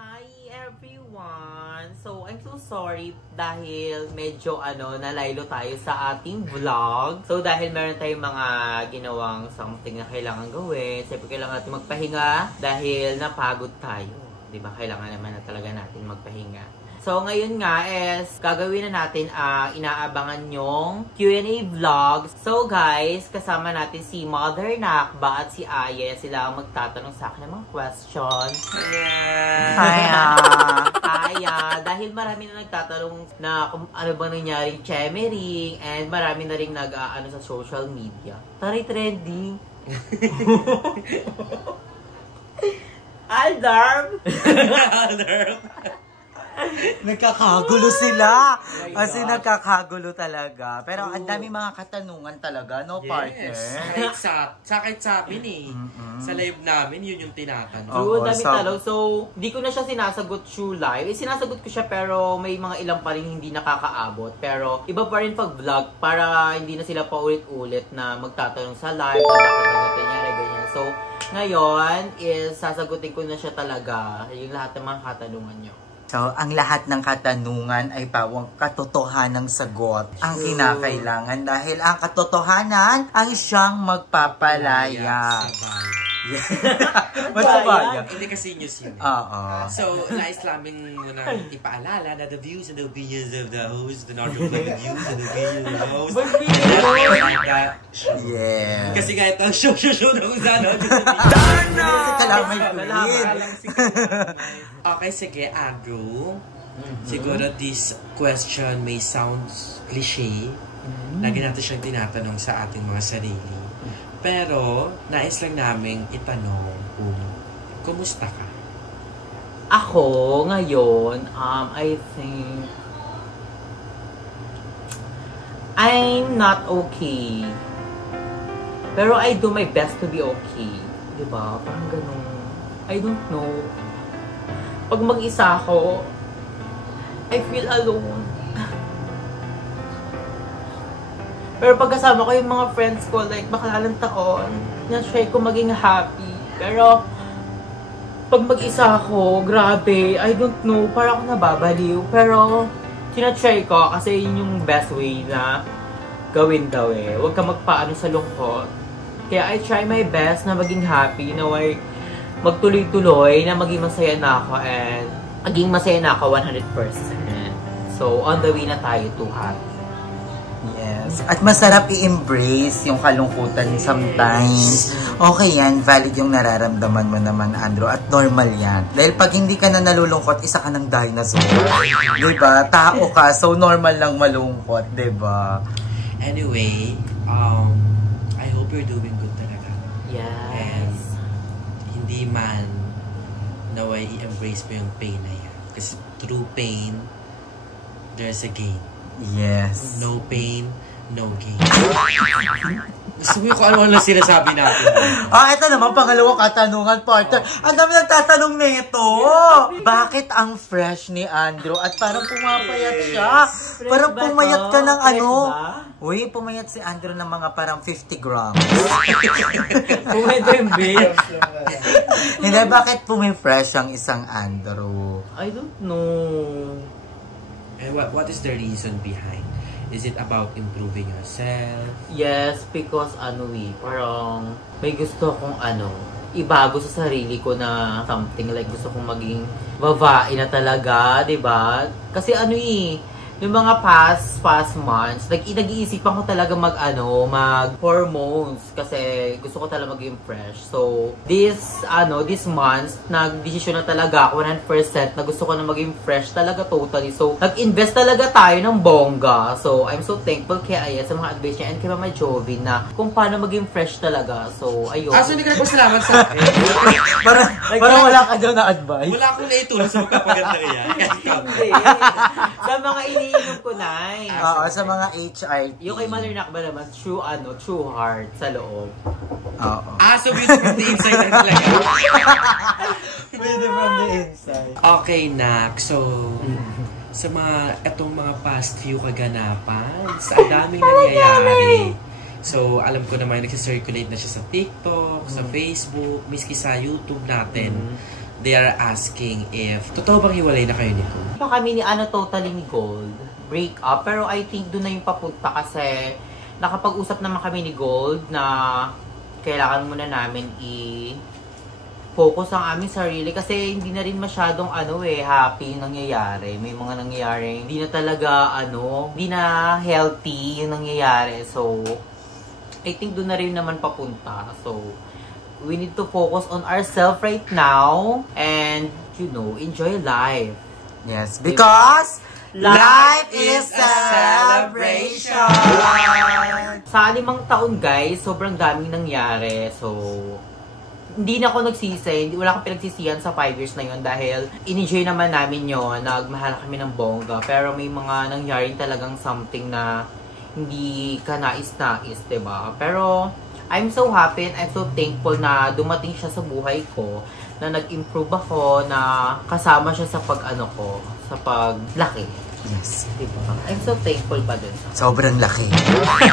Hi everyone! So, I'm so sorry dahil medyo nalaylo tayo sa ating vlog. So, dahil meron tayong mga ginawang something na kailangan gawin. Siyempre, kailangan natin magpahinga dahil napagod tayo. Diba? Kailangan naman na talaga natin magpahinga. So, ngayon nga is gagawin na natin ang inaabangan yung Q&A vlog. So, guys, kasama natin si Mother Nakba at si Aya. Sila ang magtatanong sa akin ng mga question. Aya! Aya! Dahil marami na nagtatanong na kung ano ba nangyaring chemering and marami na rin nag-ano sa social media. Taray trending! Aldarm! Aldarm! Nagkakagulo sila. Kasi nagkakagulo talaga. Pero ang dami mga katanungan talaga, no, partner? Kahit sa amin eh. Sa live namin, yun yung tinatanong. True, dami tanong. So, di ko na siya sinasagot through live. Sinasagot ko siya pero may mga ilang pa rin hindi nakakaabot. Pero iba pa rin pag vlog para hindi na sila paulit-ulit na magtatanong sa live na bakit na nangyari, ganyan. So, ngayon is sasagutin ko na siya talaga yung lahat ng mga katanungan nyo. So, ang lahat ng katanungan ay pawang katotohanang sagot ang kinakailangan dahil ang katotohanan ang siyang magpapalaya. Masabaya. Hindi kasi news yun. So, nais namin muna ipaalala na the views and the opinions of the host do not reflect the views and the opinions of the host. Yeah. Kasi kahit ang show na usano. Okay, sige, Andrew. Siguro this question may sound cliché. Lagi natin siyang tinatanong sa ating mga sarili. Pero, nais lang namin itanong kung kumusta ka? Ako, ngayon, I think I'm not okay. Pero I do my best to be okay. Diba? Parang ganun. I don't know. Pag mag-isa ako, I feel alone. Pero pagkasama ko yung mga friends ko, like makalalang taon, na-try ko maging happy. Pero pag mag-isa ako, grabe, I don't know, parang ako nababaliw. Pero tina-try ko kasi yun yung best way na gawin daw eh. Huwag ka magpaano sa lungkot. Kaya I try my best na maging happy, na magtuloy-tuloy, na maging masaya na ako and maging masaya na ako 100%. So, on the way na tayo to happy. Yes. At masarap i-embrace yung kalungkutan sometimes. Okay yan, valid yung nararamdaman mo naman, Andrew. At normal yan. Dahil pag hindi ka na nalulungkot, isa ka ng dinosaur. Diba? Tao ka, so normal lang malungkot. Diba? Anyway, I hope you're doing good talaga. Yes. And hindi man naway i-embrace mo yung pain na yan. Kasi through pain, there's a gain. Yes. No pain, no gain. Gusto mo yung kung ano lang sinasabi natin. Ito naman, pangalawang katanungan, partner. Ang dami nagtatanong nito. Bakit ang fresh ni Andrew? At parang pumapayat siya. Parang pumayat ka ng Uy, pumayat si Andrew ng mga parang 50 grams. Pumayat yung babe. Hindi, bakit pumifresh ang isang Andrew? I don't know. And what is the reason behind? Is it about improving yourself? Yes, because parang may gusto akong ibago sa sarili ko na something like gusto kong maging babae na talaga, 'di ba? Kasi yung mga past months, nag-iisipan ko talaga mag hormones kasi gusto ko talaga maging fresh. So, this month, nag-desisyon na talaga ako 100% na gusto ko na maging fresh talaga totally. So, nag-invest talaga tayo ng bongga. So, I'm so thankful kay Aya sa mga advice niya and kay Mama Jovi na kung paano maging fresh talaga. So, ayun. So hindi ka nagpasalamat sa akin? Parang wala ka daw na advice. Wala akong naitulong sa magpapaganda yan. Hindi. Sa mga iniinom ko na. Oo, sa mga HRT. Yung kay Mother Nakba naman, true heart sa loob. Oo. So beauty from the inside na talaga. Beauty from the inside. Okay, Nak. So, sa itong mga past few kaganapan, sa daming nangyayari. So, alam ko naman, nagsisirculate na siya sa TikTok, sa Facebook, miski sa YouTube natin. they are asking if totoo bang hiwalay na kayo nito? Pa kami ni totally ni Gold. Break up. Pero I think doon na yung papunta kasi nakapag-usap naman kami ni Gold na kailangan muna namin focus ang aming sarili kasi hindi na rin masyadong happy yung nangyayari. May mga nangyayari, hindi na talaga hindi na healthy yung nangyayari. So, I think doon na rin naman papunta. So, we need to focus on ourselves right now and, enjoy life. Yes, because life is a celebration! Sa 5 taon, guys, sobrang daming nangyari. So, hindi na ako nagsisi, wala akong pinagsisihan sa 5 years na yun dahil in-enjoy naman namin yun, nagmahal kami ng bongga. Pero may mga nangyaring talagang something na hindi ka nais-nais, diba? Pero I'm so happy and I'm so thankful na dumating siya sa buhay ko, na nag-improve ako, na kasama siya sa sa paglaki. Yes. Diba? I'm so thankful pa din. Sobrang laki.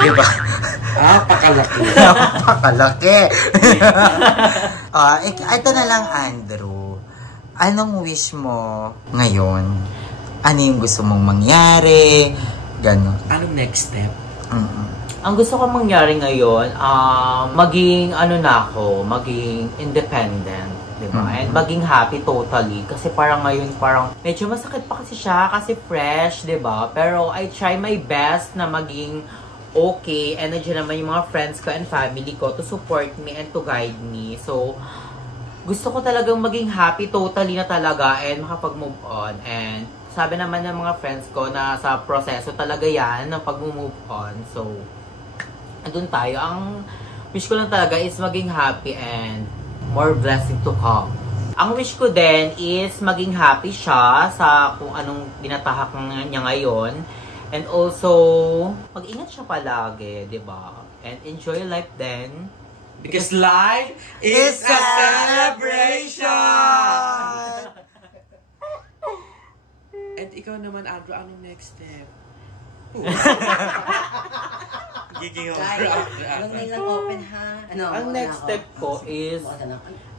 Diba? Pakalaki. Pakalaki. Ito na lang, Andrew. Anong wish mo ngayon? Ano yung gusto mong mangyari? Ganon. Anong next step? Ang gusto ko mangyari ngayon, maging maging independent. Diba? And maging happy totally. Kasi parang ngayon, medyo masakit pa kasi siya kasi fresh, diba? Pero I try my best na maging okay. And nandiyan naman yung mga friends ko and family ko to support me and to guide me. So, gusto ko talagang maging happy totally na talaga and makapag-move on. And sabi naman ng mga friends ko na sa proseso talaga yan ng pag-move on. So, andun tayo. Ang wish ko lang talaga is maging happy and more blessing to come. Ang wish ko din is maging happy siya sa kung anong binatahak niya ngayon. And also, mag-ingat siya palagi, diba? And enjoy life then. Because life is a celebration! And ikaw naman, Andrew, anong next step? Giging open ha. Ang next step ko is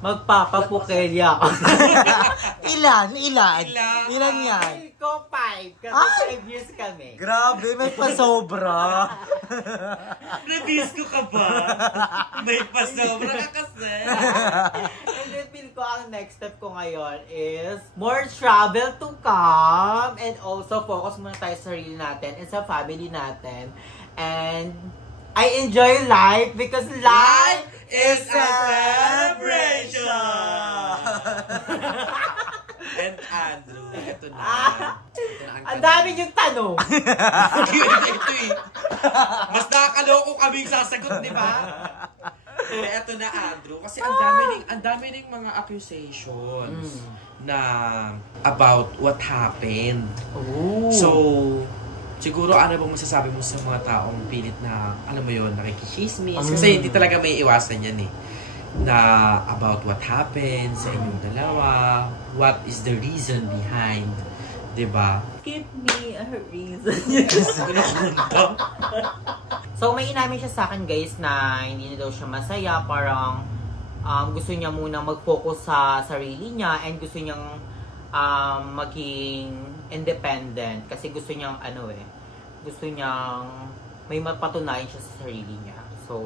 magpapapukelya. Ilan yan? Ko 5. Kasi 5 years kami. Grabe, may pasobra. Nabis ko ka ba? May pasobra ka kasi. And then feel ko ang next step ko ngayon is more travel to come and also focus muna tayo sa sarili natin and sa family natin. And I enjoy life because life is a celebration! And Andrew, ito na. Ang dami yung tanong. Ito eh. Mas nakakaloko kaming sasagot, di ba? Ito na, Andrew. Kasi ang dami ring mga accusations na about what happened. Ooh. So, siguro ano bang masasabi mo sa mga taong pilit na, alam mo yun, nakikichismis? Kasi hindi talaga may iwasan yan eh. Na about what happened sa inyong dalawa, what is the reason behind, diba? Give me a reason. So, may inamin siya sa akin, guys, na hindi na daw siya masaya. Parang gusto niya muna mag-focus sa sarili niya and gusto niyang maging independent. Kasi gusto niyang, gusto niyang may mapatunayan siya sa sarili niya. So,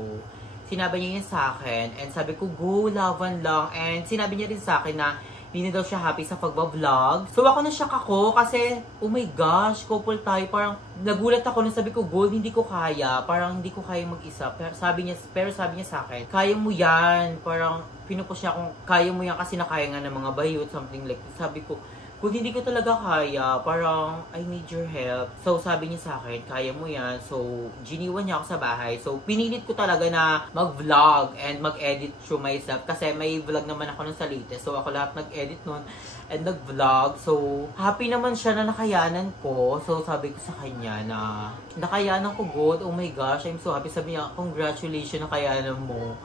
sinabi niya yun sa akin and sabi ko, go, laban lang. And sinabi niya rin sa akin na hindi na daw siya happy sa pagbablog. So ako na shock ako kasi, oh my gosh, couple tayo. Parang nagulat ako na sabi ko, Gold, hindi ko kaya. Parang hindi ko kaya mag-isa. Pero sabi niya sa akin, kaya mo yan. Parang pinupush niya kung kaya mo yan kasi nakaya nga ng mga bayot, something like that. Sabi ko, kung hindi ko talaga kaya, parang I need your help. So sabi niya sa akin, kaya mo yan. So giniwan niya ako sa bahay. So pinilit ko talaga na mag-vlog and mag-edit through myself. Kasi may vlog naman ako ng sa latest. So ako lahat nag-edit nun and nag-vlog. So happy naman siya na nakayanan ko. So sabi ko sa kanya na nakayanan ko, Gold. Oh my gosh, I'm so happy. Sabi niya, congratulations, nakayanan mo.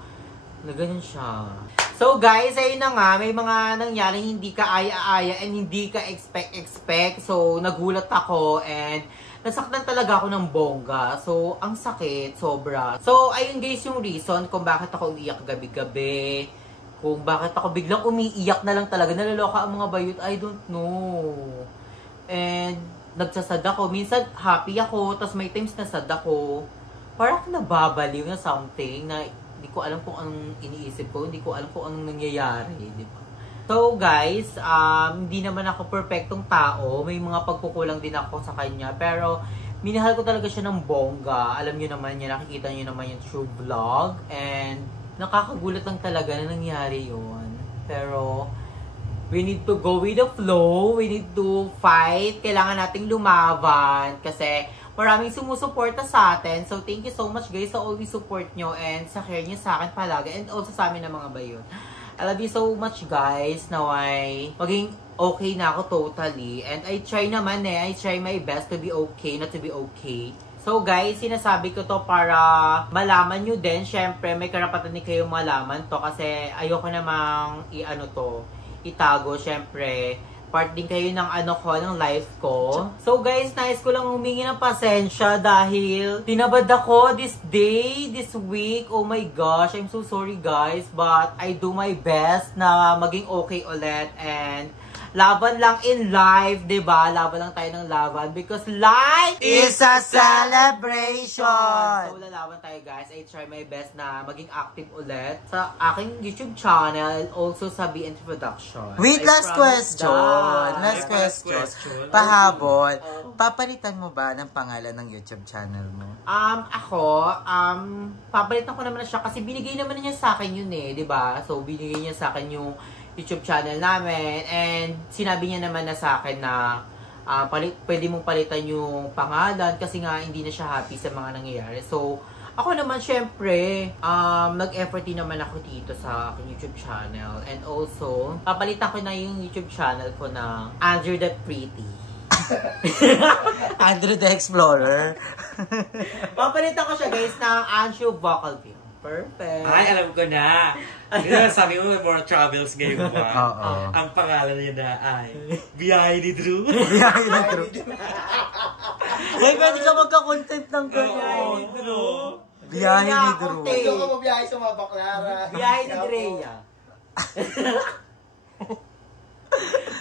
Na ganun siya. So guys, ayun na nga, may mga nangyaring hindi ka aya-aya and hindi ka expect. So nagulat ako and nasaktan talaga ako ng bongga. So ang sakit, sobra. So ayun guys yung reason kung bakit ako umiyak gabi-gabi. kung bakit ako biglang umiiyak na lang talaga. Nalaloka ang mga bayot, I don't know. And nagsasad ako. Minsan happy ako, tapos may times na sad ako. Parang nababaliw na something na hindi ko alam kung anong iniisip ko, hindi ko alam kung anong nangyayari, di ba? So guys, hindi naman ako perfectong tao. May mga pagkukulang din ako sa kanya. Pero minahal ko talaga siya ng bongga. Alam niyo naman yan, nakikita niyo naman yung true vlog. And nakakagulat lang talaga na nangyari yun. Pero we need to go with the flow. We need to fight. Kailangan nating lumaban. Kasi maraming sumusuporta sa atin. So thank you so much guys sa always support nyo. And sa care nyo sa akin palagi. And also sa amin ng mga bayon. I love you so much guys. Naway maging okay na ako totally. And I try naman I try my best to be okay, not to be okay. So guys, sinasabi ko to para malaman nyo din. Syempre, may karapatan din kayo malaman to. Kasi ayoko namang itago. Syempre, part din kayo ng ng life ko. So guys, nais ko lang humingi ng pasensya dahil tinabad ako this day, this week. Oh my gosh, I'm so sorry guys. But I do my best na maging okay ulit. And laban lang in life, diba? Laban lang tayo ng laban because life is a celebration! So, lalaban tayo guys. I try my best na maging active ulit sa aking YouTube channel, also sa BNT Production. Wait, last question. Last question. Pahabol. Papalitan mo ba ng pangalan ng YouTube channel mo? Papalitan ko naman na siya kasi binigay naman niya sa akin yun diba? So, binigay niya sa akin yung YouTube channel namin and sinabi niya naman na sa akin na pwede mong palitan yung pangalan kasi nga hindi na siya happy sa mga nangyayari. So, ako naman syempre, nag-effort din naman ako dito sa aking YouTube channel and also, papalitan ko na yung YouTube channel ko na Andrew the Pretty. Andrew the Explorer. Papalitan ko siya guys ng Andrew Vocal Film. Perfect. Ay, alam ko na. Sabi mo, more travels ngayon ba? Oo. Ang pangalan niya na ay Biyahe ni Drew. Biyahe ni Drew. Ay, pwede ka magka-content ng Biyahe ni ganyan. Drew. Biyahe ni Drew. Hindi ko mabiyahe sa mga baklara. Biyahe ni Drea.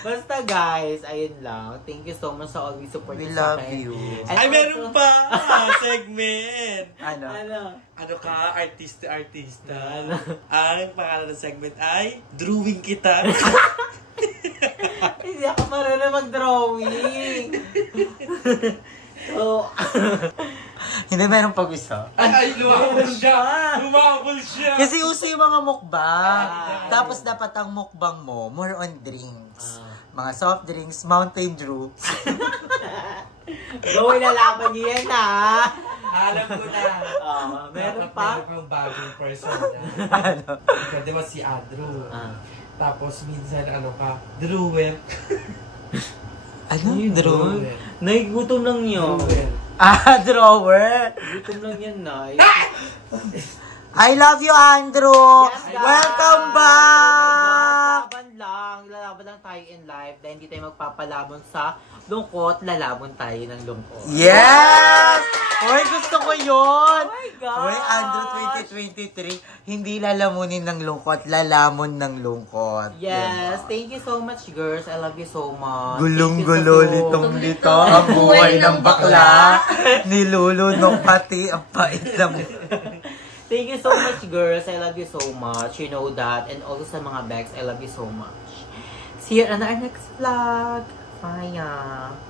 Basta guys, ayun lang. Thank you so much sa always support We sa love akin. you. And Ay, also- meron pa! Segment! Ano? Ano ka? Artista. Ang pangalan ng segment ay Drawing Kita. Hindi ako marunong mag-drawing. So, Hindi, meron pag isa. Ay, lumabol siya! Kasi uso yung mga mukbang. Tapos dapat ang mukbang mo, more on drinks. Mga soft drinks, Mountain Dew. gawin na laban niyo yan Alam ko na. Meron pa? Meron pang bagong person na. Ano? Ikaw, di ba si Andrew? Tapos minsan Drewer. Ano? Drew? Naigutom lang yun. Drawer. Gutom lang yan, Nay. I love you, Andrew. Yes, guys. Welcome back. Lalaban lang tayo in life dahil hindi tayo magpapalabon sa lungkot, lalaban tayo ng lungkot. Yes! Uy, gusto ko yun! Oh my God! Uy, Andrew 2023, hindi lalamunin ng lungkot, lalamon ng lungkot. Yes, thank you so much, girls. I love you so much. Gulong-gulo, litong-lito, ang buhay ng bakla. Nilulunok pati ang pait na mo. Thank you so much, girls. I love you so much. You know that. And also sa mga bags, I love you so much. See you on our next vlog. Bye.